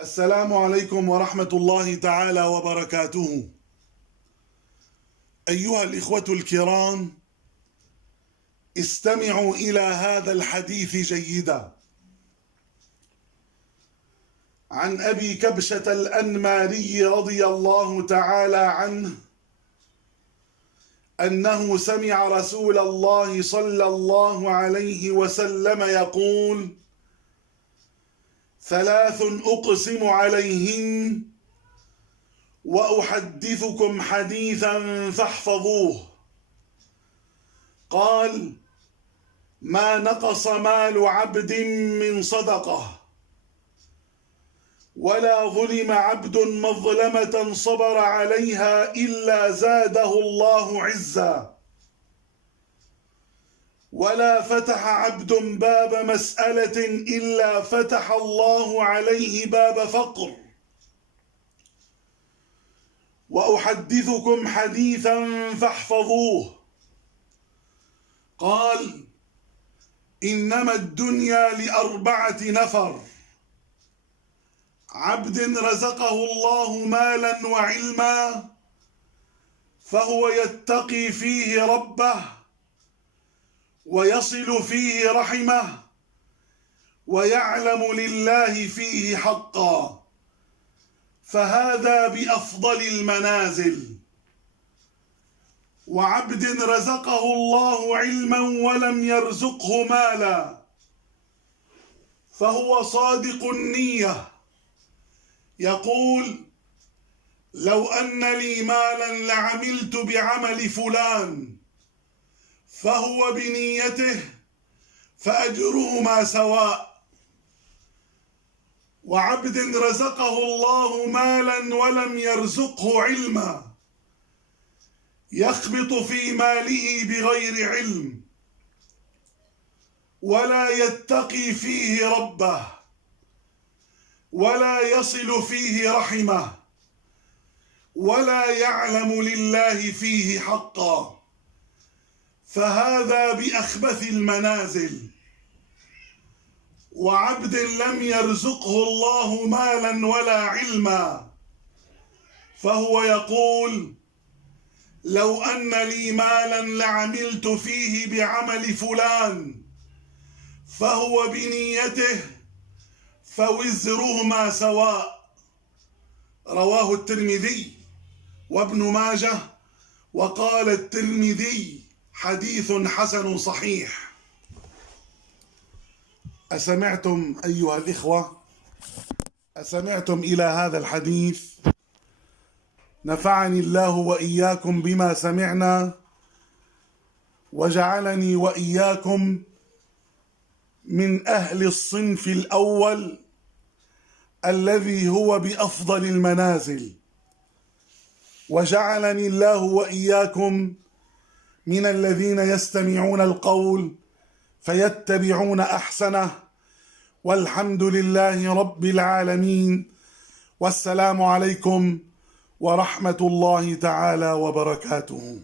السلام عليكم ورحمة الله تعالى وبركاته. أيها الإخوة الكرام، استمعوا إلى هذا الحديث جيدا. عن أبي كبشة الأنماري رضي الله تعالى عنه أنه سمع رسول الله صلى الله عليه وسلم يقول: ثلاث أقسم عليهن وأحدثكم حديثا فاحفظوه. قال: ما نقص مال عبد من صدقة، ولا ظلم عبد مظلمة صبر عليها إلا زاده الله عزا، ولا فتح عبد باب مسألة إلا فتح الله عليه باب فقر. وأحدثكم حديثا فاحفظوه. قال: إنما الدنيا لأربعة نفر: عبد رزقه الله مالا وعلما فهو يتقي فيه ربه ويصل فيه رحمه ويعلم لله فيه حقا، فهذا بأفضل المنازل. وعبد رزقه الله علما ولم يرزقه مالا فهو صادق النية، يقول: لو أن لي مالا لعملت بعمل فلان، فهو بنيته فأجرهما سواء. وعبد رزقه الله مالا ولم يرزقه علما يخبط في ماله بغير علم ولا يتقي فيه ربه ولا يصل فيه رحمه ولا يعلم لله فيه حقا، فهذا بأخبث المنازل. وعبد لم يرزقه الله مالا ولا علما فهو يقول: لو أن لي مالا لعملت فيه بعمل فلان، فهو بنيته فوزرهما سواء. رواه الترمذي وابن ماجه، وقال الترمذي: حديث حسن صحيح. أسمعتم أيها الإخوة؟ أسمعتم إلى هذا الحديث؟ نفعني الله وإياكم بما سمعنا، وجعلني وإياكم من أهل الصنف الأول الذي هو بأفضل المنازل، وجعلني الله وإياكم من الذين يستمعون القول فيتبعون أحسنه. والحمد لله رب العالمين، والسلام عليكم ورحمة الله تعالى وبركاته.